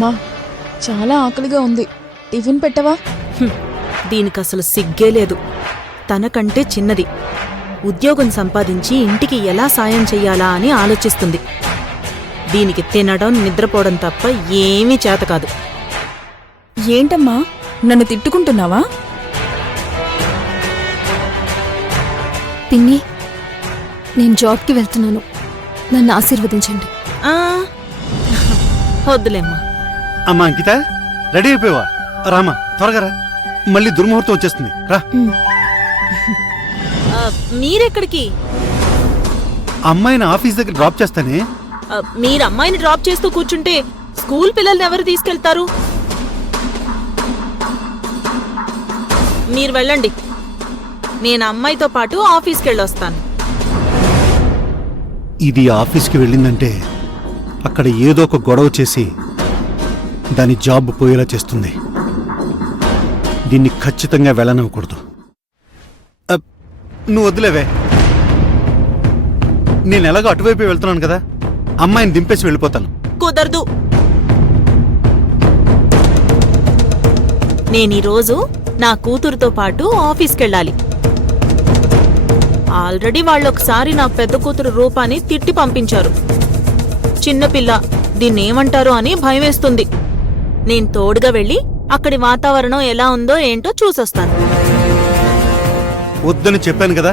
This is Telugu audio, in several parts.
అమ్మా చాలా ఆకలిగా ఉంది, టిఫిన్ పెట్టవా? దీనికసలు సిగ్గే లేదు. తనకంటే చిన్నది, ఉద్యోగం సంపాదించి ఇంటికి ఎలా సాయం చెయ్యాలా అని ఆలోచిస్తుంది. దీనికి తినడం నిద్రపోవడం తప్ప ఏమీ చేతకాదు. ఏంటమ్మా, నన్ను తిట్టుకుంటున్నావా? పిన్ని, నేను జాబ్కి వెళ్తున్నాను, నన్ను ఆశీర్వదించండి. వద్దులేమ్మా. అమ్మా అంకిత, రెడీ అయిపోయావా? రామా త్వరగా రా, మళ్ళీ దుర్ముహూర్తం వచ్చేస్తుంది. రా. మీరెక్కడికి? అమ్మాయిని ఆఫీస్ దగ్గర డ్రాప్ చేస్తానే. మీరు అమ్మాయిని డ్రాప్ చేస్తూ కూర్చుంటే స్కూల్ పిల్లల్ని ఎవరు తీసుకెళ్తారు? మీరు వెళ్ళండి, నేను అమ్మాయితో పాటు ఆఫీస్కి వెళ్ళొస్తాను. ఇది ఆఫీస్కి వెళ్ళిందంటే అక్కడ ఏదో ఒక గొడవ చేసి దాని జాబ్ పోయేలా చేస్తుంది. దీన్ని ఖచ్చితంగా వెళ్ళనివ్వకూడదు. నువ్వు వద్దులేవే, నేను ఎలాగో అటువైపు వెళ్తున్నాను కదా, అమ్మాయిని దింపేసి వెళ్ళిపోతాను. కుదరదు. నేనీరోజు నా కూతురుతో పాటు ఆఫీస్కెళ్ళాలి. ఆల్రెడీ వాళ్ళొకసారి నా పెద్ద కూతురు రూపాన్ని తిట్టి పంపించారు. చిన్నపిల్ల, దీన్నేమంటారో అని భయమేస్తుంది. నేను తోడుగా వెళ్ళి అక్కడి వాతావరణం ఎలా ఉందో ఏంటో చూసొస్తాను. వద్దని చెప్పాను కదా,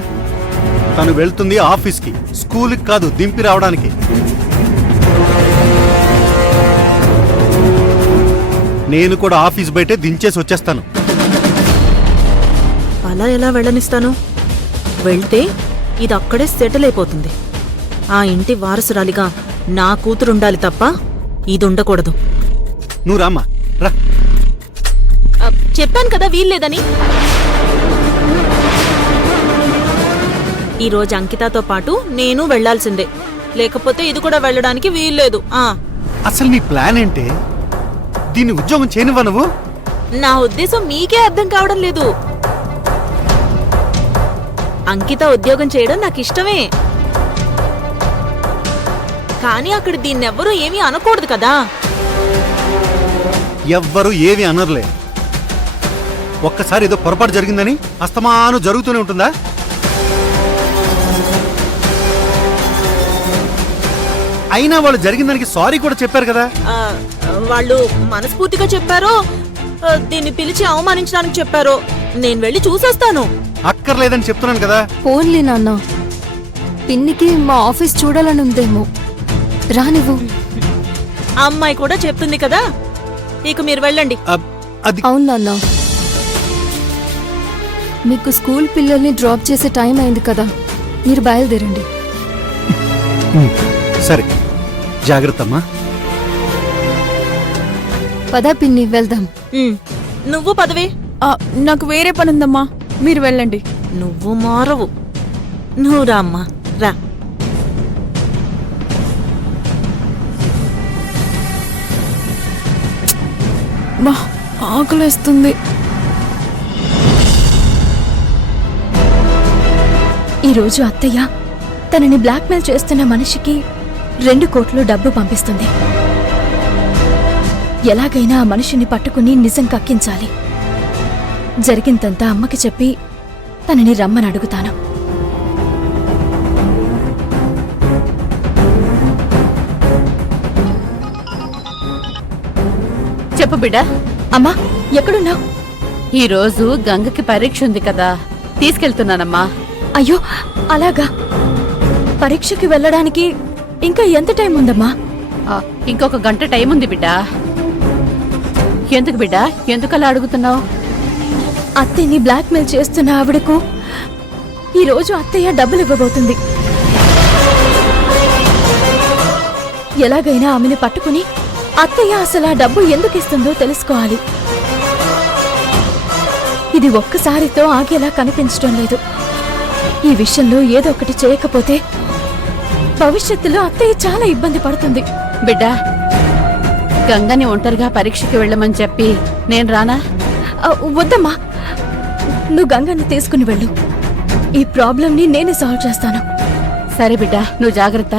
తను వెళ్తుంది ఆఫీస్కి, స్కూల్కి కాదు, దింపి రావడానికి. నేను కూడా ఆఫీస్ బయటే దించేసి వచ్చేస్తాను. అలా ఎలా వెళ్ళనిస్తాను? వెళ్తే ఇది అక్కడే సెటిల్ అయిపోతుంది. ఆ ఇంటి వారసురాలిగా నా కూతురుండాలి తప్ప ఇది ఉండకూడదు. నువ్వు రామ్మా, రా. చెప్పాను కదా వీల్లేదని. ఈరోజు అంకితతో పాటు నేను వెళ్లాల్సిందే, లేకపోతే ఇది కూడా వెళ్ళడానికి వీల్లేదు. అసలు నీ ప్లాన్ ఏంటి? దీన్ని ఉద్యోగం చేయనివ్వ నువ్వు? నా ఉద్దేశం మీకే అర్థం కావడం లేదు. అంకిత ఉద్యోగం చేయడం నాకు ఇష్టమే, కానీ అక్కడ దీన్నెవ్వరూ ఏమీ అనకూడదు కదా. ఎవ్వరూ ఏమీ అనర్లే. ఒక్కసారి ఏదో పొరపాటు జరిగిందని అస్తమానం జరుగుతూనే ఉంటుందా? అయినా వాళ్ళు జరిగిన దానికి సారీ కూడా చెప్పారు కదా. వాళ్ళు మనస్ఫూర్తిగా చెప్పారో దీన్ని పిలిచి అవమానించడానికి చెప్పారో నేను వెళ్ళి చూసొస్తాను. అక్కర్లేదని చెప్తున్నాను కదా. పోన్లే నాన్న, పిన్నికి మా ఆఫీస్ చూడాలని ఉందేమో, రానివ్వు. అమ్మాయి కూడా చెప్తుంది కదా, ఇక మీరు వెళ్ళండి. అవును నాన్న, మీకు స్కూల్ పిల్లల్ని డ్రాప్ చేసే టైం అయింది కదా, మీరు బయలుదేరండి. సరే, జాగ్రత్త అమ్మా. పదా పిన్ని, వెళ్దాం. నువ్వు పదవే. నాకు వేరే పనుందమ్మా, మీరు వెళ్ళండి. నువ్వు మారవు. నువ్వు రామ్మా, రా. మా ఆకలేస్తుంది. ఈరోజు అత్తయ్య తనని బ్లాక్మెయిల్ చేస్తున్న మనిషికి 2 కోట్లు డబ్బు పంపిస్తుంది. ఎలాగైనా ఆ మనిషిని పట్టుకుని నిజం కక్కించాలి. జరిగిందంతా అమ్మకి చెప్పి తనని రమ్మని అడుగుతాను. చెప్పు బిడ్డా. అమ్మా, ఎక్కడున్నావు? ఈరోజు గంగకి పరీక్ష ఉంది కదా, తీసుకెళ్తున్నానమ్మా. అయ్యో, అలాగా? పరీక్షకి వెళ్ళడానికి ఇంకా ఎంత టైం ఉందమ్మా? ఇంకొక గంట టైం ఉంది బిడ్డా. ఎందుకు బిడ్డా, ఎందుకలా అడుగుతున్నావు? అత్తయ్యని బ్లాక్మెయిల్ చేస్తున్న ఆవిడకు ఈరోజు అత్తయ్య డబ్బులు ఇవ్వబోతుంది. ఎలాగైనా ఆమెను పట్టుకుని అత్తయ్య అసలు ఆ డబ్బు ఎందుకు ఇస్తుందో తెలుసుకోవాలి. ఇది ఒక్కసారితో ఆగేలా కనిపించడం లేదు. ఈ విషయంలో ఏదో ఒకటి చేయకపోతే భవిష్యత్తులో అత్తయ్య చాలా ఇబ్బంది పడుతుంది. బిడ్డా, గంగని ఒంటరిగా పరీక్షకి వెళ్ళమని చెప్పి నేను రానా? వద్దమ్మా, నువ్వు గంగని తీసుకుని వెళ్ళు. ఈ ప్రాబ్లంని నేనే సాల్వ్ చేస్తాను. సరే బిడ్డా, నువ్వు జాగ్రత్త.